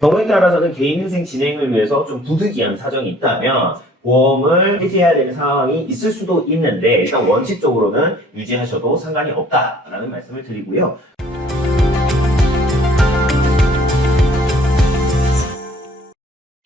경우에 따라서는 개인인생 진행을 위해서 좀 부득이한 사정이 있다면 보험을 해지해야 되는 상황이 있을 수도 있는데 일단 원칙적으로는 유지하셔도 상관이 없다라는 말씀을 드리고요.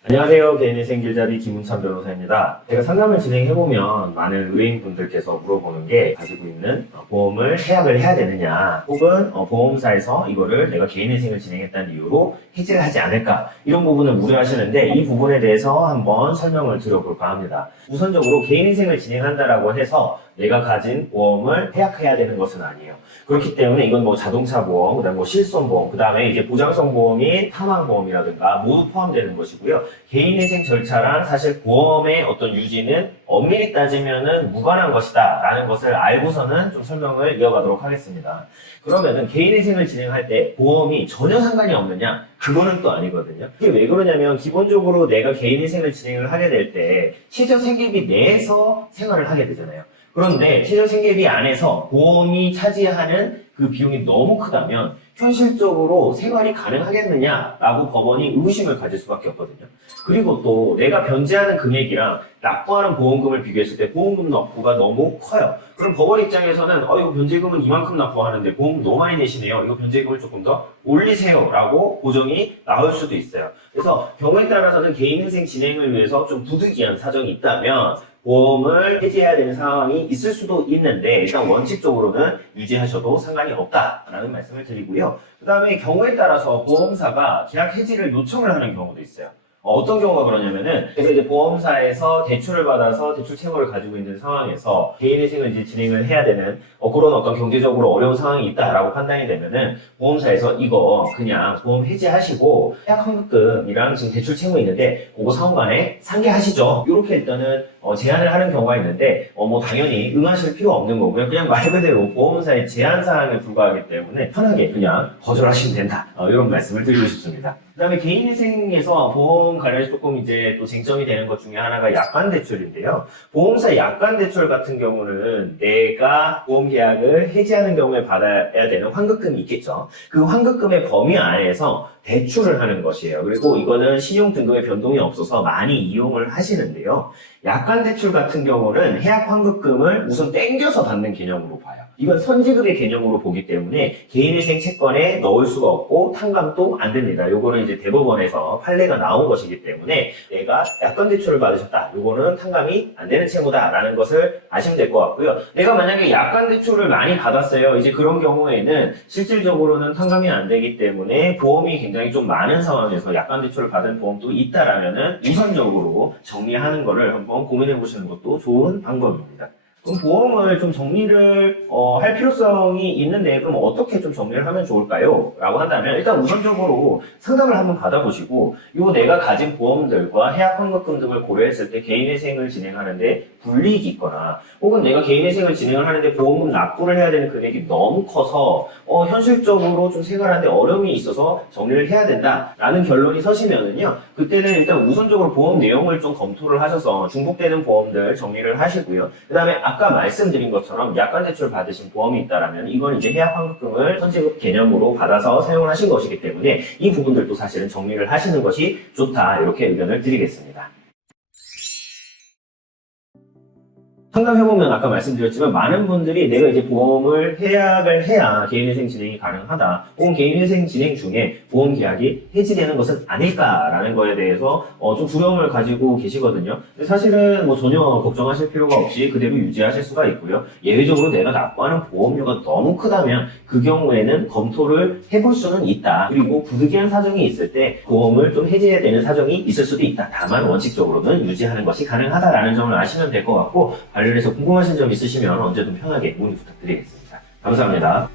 안녕하세요. 개인인생 길잡이 김은찬 변호사입니다. 제가 상담을 진행해보면 많은 의뢰인분들께서 물어보는 게 가지고 있는 보험을 해약을 해야 되느냐 혹은 보험사에서 이거를 내가 개인인생을 진행했다는 이유로 해지를 하지 않을까 이런 부분을 우려하시는데 이 부분에 대해서 한번 설명을 드려볼까 합니다. 우선적으로 개인인생을 진행한다라고 해서 내가 가진 보험을 해약해야 되는 것은 아니에요. 그렇기 때문에 이건 뭐 자동차 보험, 그다음 뭐 실손보험, 그다음에 이제 보장성 보험인 사망보험이라든가 모두 포함되는 것이고요. 개인인생 절차랑 사실 보험의 어떤 유지는 엄밀히 따지면은 무관한 것이다라는 것을 알고서는 좀 설명을 이어가도록 하겠습니다. 그러면은 개인인생을 진행할 때 보험이 전혀 상관이 없느냐? 그거는 또 아니거든요. 그게 왜 그러냐면 기본적으로 내가 개인인생을 진행을 하게 될 때 최저생계비 내에서 생활을 하게 되잖아요. 그런데 최저생계비 안에서 보험이 차지하는 그 비용이 너무 크다면 현실적으로 생활이 가능하겠느냐라고 법원이 의구심을 가질 수밖에 없거든요. 그리고 또 내가 변제하는 금액이랑 납부하는 보험금을 비교했을 때 보험금 납부가 너무 커요. 그럼 법원 입장에서는 이거 변제금은 이만큼 납부하는데 보험금 너무 많이 내시네요. 이거 변제금을 조금 더 올리세요 라고 보정이 나올 수도 있어요. 그래서 경우에 따라서는 개인인생 진행을 위해서 좀 부득이한 사정이 있다면 보험을 해지해야 되는 상황이 있을 수도 있는데 일단 원칙적으로는 유지하셔도 상관이 없다라는 말씀을 드리고요. 그 다음에 경우에 따라서 보험사가 계약 해지를 요청을 하는 경우도 있어요. 어떤 경우가 그러냐면은 제가 이제 보험사에서 대출을 받아서 대출 채무를 가지고 있는 상황에서 개인인생을 이제 진행을 해야 되는 그런 어떤 경제적으로 어려운 상황이 있다라고 판단이 되면은 보험사에서 이거 그냥 보험 해지하시고 해약 환급금이랑 지금 대출 채무 있는데 그거 상호간에 상계하시죠. 이렇게 일단은 제안을 하는 경우가 있는데 뭐 당연히 응하실 필요 없는 거고요. 그냥 말 그대로 보험사의 제한 사항에 불과하기 때문에 편하게 그냥 거절하시면 된다. 이런 말씀을 드리고 싶습니다. 그 다음에 개인인생에서 보험 관련해서 조금 이제 또 쟁점이 되는 것 중에 하나가 약관대출인데요. 보험사 약관대출 같은 경우는 내가 보험 계약을 해지하는 경우에 받아야 되는 환급금이 있겠죠. 그 환급금의 범위 안에서 대출을 하는 것이에요. 그리고 이거는 신용 등급의 변동이 없어서 많이 이용을 하시는데요. 약관대출 같은 경우는 해약 환급금을 우선 땡겨서 받는 개념으로 봐요. 이건 선지급의 개념으로 보기 때문에 개인인생 채권에 넣을 수가 없고 탕감도 안 됩니다. 요거는 이제 대법원에서 판례가 나온 것이기 때문에 내가 약관대출을 받으셨다. 요거는 탕감이 안 되는 채무다라는 것을 아시면 될 것 같고요. 내가 만약에 약관대출을 많이 받았어요. 이제 그런 경우에는 실질적으로는 탕감이 안 되기 때문에 보험이 굉장히 좀 많은 상황에서 약관대출을 받은 보험도 있다라면은 우선적으로 정리하는 거를 한번 고민해 보시는 것도 좋은 방법입니다. 그럼 보험을 좀 정리를 할 필요성이 있는데 그럼 어떻게 좀 정리를 하면 좋을까요? 라고 한다면 일단 우선적으로 상담을 한번 받아보시고 요 내가 가진 보험들과 해약 환급금 등을 고려했을 때 개인인생을 진행하는데 불이익이 있거나 혹은 내가 개인인생을 진행을 하는데 보험금 납부를 해야 되는 금액이 너무 커서 현실적으로 좀 생활하는데 어려움이 있어서 정리를 해야 된다라는 결론이 서시면은요 그때는 일단 우선적으로 보험 내용을 좀 검토를 하셔서 중복되는 보험들 정리를 하시고요. 그 다음에 아까 말씀드린 것처럼 약관대출 받으신 보험이 있다라면 이건 이제 해약 환급금을 선지급 개념으로 받아서 사용을 하신 것이기 때문에 이 부분들도 사실은 정리를 하시는 것이 좋다 이렇게 의견을 드리겠습니다. 상담해보면 아까 말씀드렸지만 많은 분들이 내가 이제 보험을 해약을 해야 개인인생 진행이 가능하다 혹은 개인인생 진행 중에 보험 계약이 해지되는 것은 아닐까라는 거에 대해서 좀 두려움을 가지고 계시거든요. 근데 사실은 뭐 전혀 걱정하실 필요가 없이 그대로 유지하실 수가 있고요. 예외적으로 내가 납부하는 보험료가 너무 크다면 그 경우에는 검토를 해볼 수는 있다. 그리고 부득이한 사정이 있을 때 보험을 좀 해지해야 되는 사정이 있을 수도 있다. 다만 원칙적으로는 유지하는 것이 가능하다라는 점을 아시면 될 것 같고 관련해서 궁금하신 점 있으시면 언제든 편하게 문의 부탁드리겠습니다. 감사합니다.